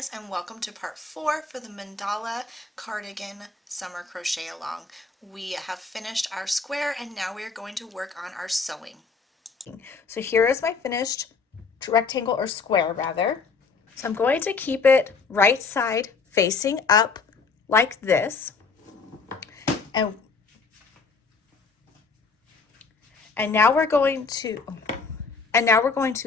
Agnes, and welcome to part 4 for the Mandala Cardigan Summer Crochet Along. We have finished our square and now we are going to work on our sewing. So here is my finished rectangle, or square rather. So I'm going to keep it right side facing up like this. And now we're going to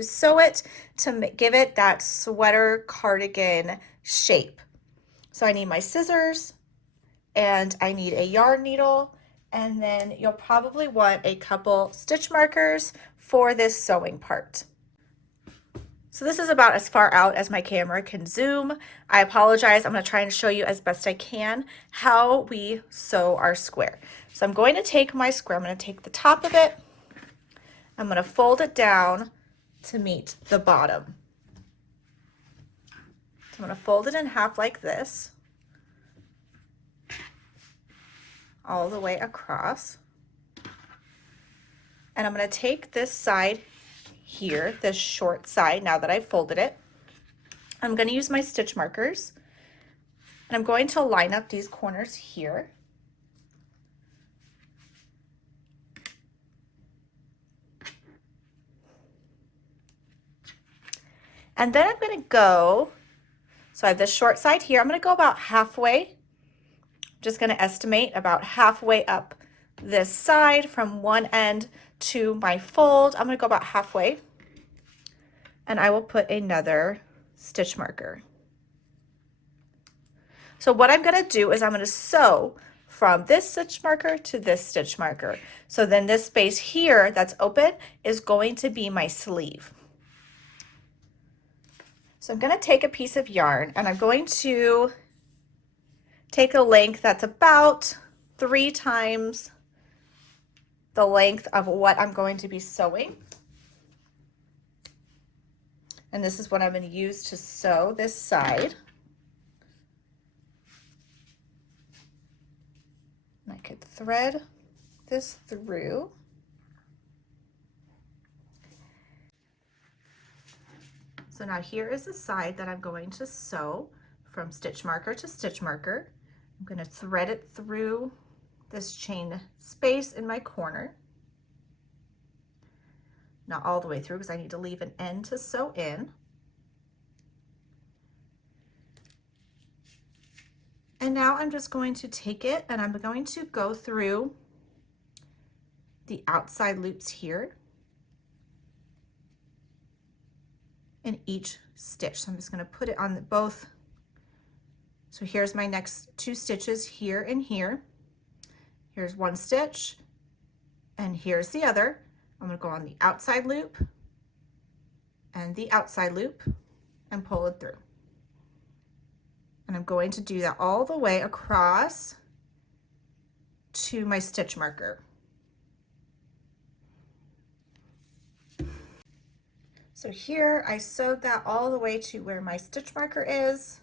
sew it to give it that sweater cardigan shape. So I need my scissors and I need a yarn needle, and then you'll probably want a couple stitch markers for this sewing part. So this is about as far out as my camera can zoom. I apologize. I'm going to try and show you as best I can how we sew our square. So I'm going to take my square, I'm going to take the top of it, I'm going to fold it down to meet the bottom. So I'm going to fold it in half like this, all the way across. And I'm going to take this side here, this short side, now that I've folded it. I'm going to use my stitch markers, and I'm going to line up these corners here. And then I'm going to go, so I have this short side here, I'm going to go about halfway. I'm just going to estimate about halfway up this side from one end to my fold. I'm going to go about halfway, and I will put another stitch marker. So what I'm going to do is I'm going to sew from this stitch marker to this stitch marker. So then this space here that's open is going to be my sleeve. So I'm going to take a piece of yarn and I'm going to take a length that's about 3 times the length of what I'm going to be sewing. And this is what I'm going to use to sew this side. And I could thread this through. So now here is the side that I'm going to sew from stitch marker to stitch marker. I'm going to thread it through this chain space in my corner. Not all the way through because I need to leave an end to sew in. And now I'm just going to take it and I'm going to go through the outside loops here in each stitch. So I'm just going to put it on both. So here's my next 2 stitches here and here. Here's one stitch and here's the other. I'm going to go on the outside loop and the outside loop and pull it through. And I'm going to do that all the way across to my stitch marker. So here I sewed that all the way to where my stitch marker is.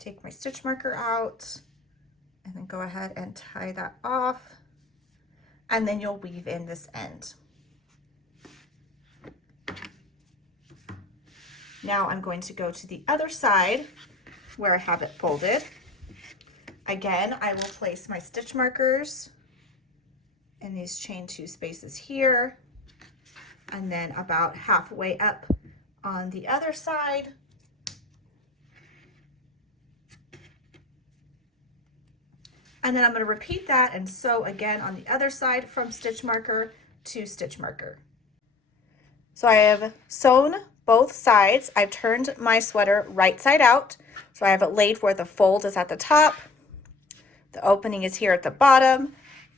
Take my stitch marker out and then go ahead and tie that off, and then you'll weave in this end. Now I'm going to go to the other side where I have it folded. Again, I will place my stitch markers in these chain 2 spaces here, and then about halfway up on the other side. And then I'm going to repeat that and sew again on the other side from stitch marker to stitch marker. So I have sewn both sides. I've turned my sweater right side out. So I have it laid where the fold is at the top. The opening is here at the bottom,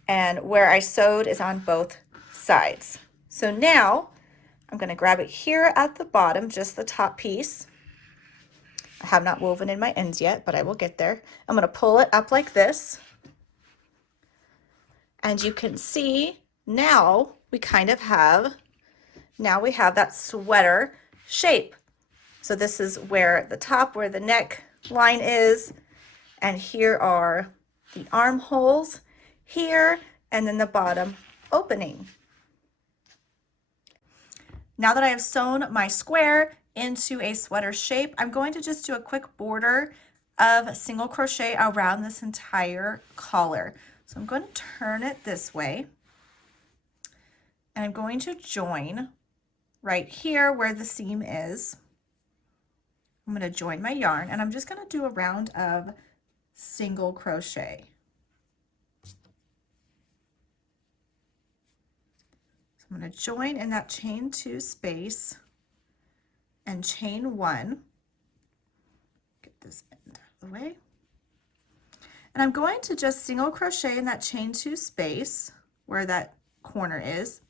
and where I sewed is on both sides. So now I'm going to grab it here at the bottom, just the top piece. I have not woven in my ends yet, but I will get there. I'm going to pull it up like this. And you can see now we have that sweater shape. So this is where the top, where the neck line is, and here are the armholes here, and then the bottom opening. Now that I have sewn my square into a sweater shape, I'm going to just do a quick border of single crochet around this entire collar. So I'm going to turn it this way, and I'm going to join right here where the seam is. I'm going to join my yarn, and I'm just going to do a round of single crochet. So I'm going to join in that chain 2 space and chain 1. Get this end out of the way. And I'm going to just single crochet in that chain 2 space where that corner is.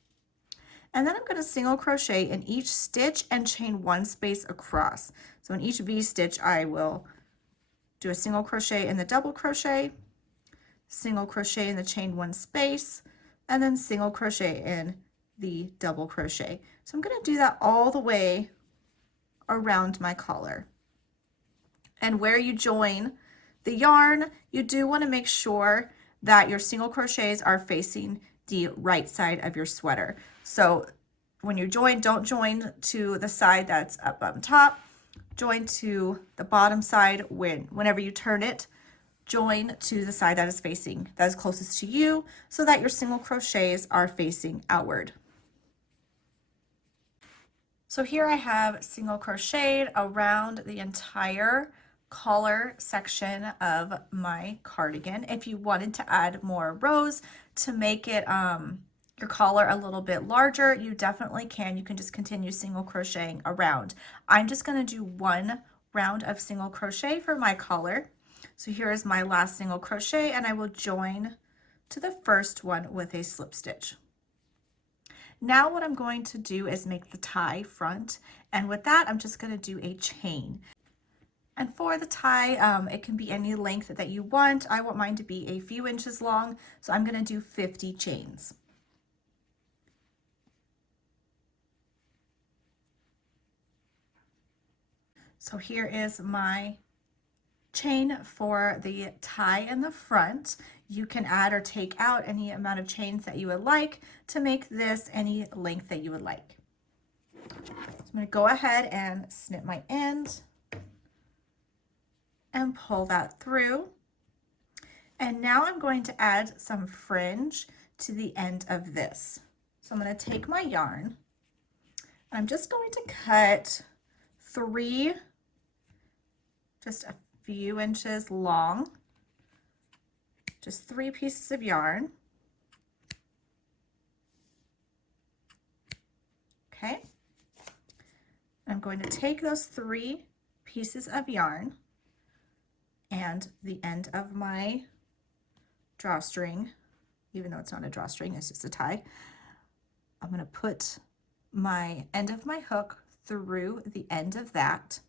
And then I'm going to single crochet in each stitch and chain 1 space across. So in each V stitch, I will do a single crochet in the double crochet, single crochet in the chain 1 space, and then single crochet in the double crochet. So I'm going to do that all the way around my collar. And where you join the yarn, you do want to make sure that your single crochets are facing the right side of your sweater. So when you join, don't join to the side that's up on top. Join to the bottom side. Whenever you turn it, join to the side that is closest to you, so that your single crochets are facing outward. So here I have single crocheted around the entire collar section of my cardigan. If you wanted to add more rows to make it your collar a little bit larger, you definitely can. You can just continue single crocheting around. I'm just going to do 1 round of single crochet for my collar. So here is my last single crochet, and I will join to the first one with a slip stitch. Now what I'm going to do is make the tie front, and with that I'm just going to do a chain. And for the tie, it can be any length that you want. I want mine to be a few inches long, so I'm going to do 50 chains. So here is my chain for the tie in the front. You can add or take out any amount of chains that you would like to make this any length that you would like. So I'm going to go ahead and snip my end and pull that through. And now I'm going to add some fringe to the end of this. So I'm going to take my yarn, and I'm just going to cut 3, just a few inches long, just 3 pieces of yarn. Okay. I'm going to take those 3 pieces of yarn and the end of my drawstring, even though it's not a drawstring, it's just a tie. I'm going to put my end of my hook through the end of that.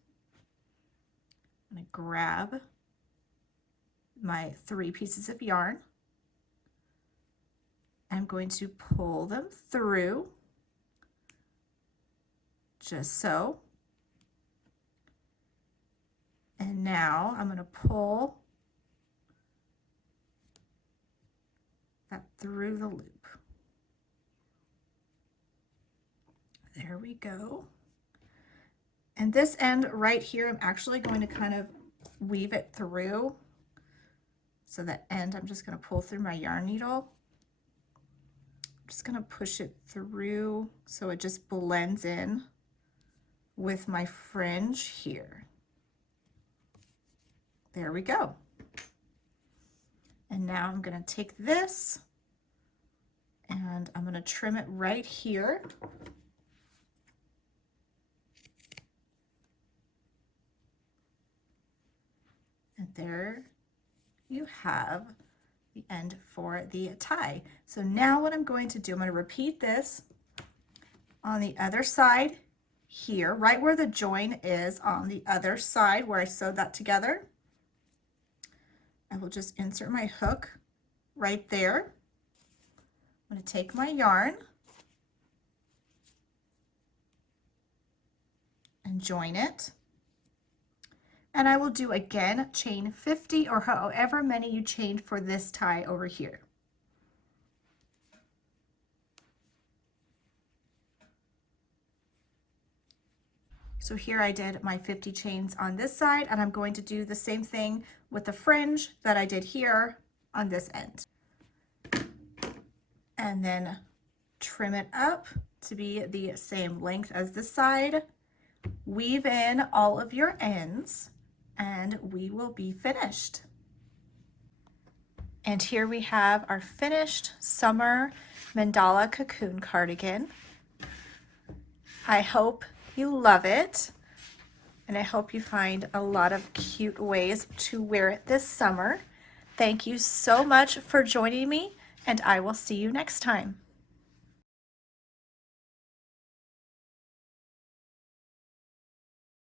I'm going to grab my 3 pieces of yarn. I'm going to pull them through, just so. And now I'm going to pull that through the loop. There we go. And this end right here, I'm actually going to kind of weave it through. So that end, I'm just going to pull through my yarn needle. I'm just going to push it through so it just blends in with my fringe here. There we go. And now I'm going to take this and I'm going to trim it right here. And there you have the end for the tie. So now what I'm going to do, I'm going to repeat this on the other side here, right where the join is on the other side where I sewed that together. I will just insert my hook right there. I'm going to take my yarn and join it. And I will do again chain 50 or however many you chained for this tie over here. So here I did my 50 chains on this side, and I'm going to do the same thing with the fringe that I did here on this end. And then trim it up to be the same length as this side. Weave in all of your ends, and we will be finished. And here we have our finished summer mandala cocoon cardigan. I hope you love it, and I hope you find a lot of cute ways to wear it this summer. Thank you so much for joining me, and I will see you next time.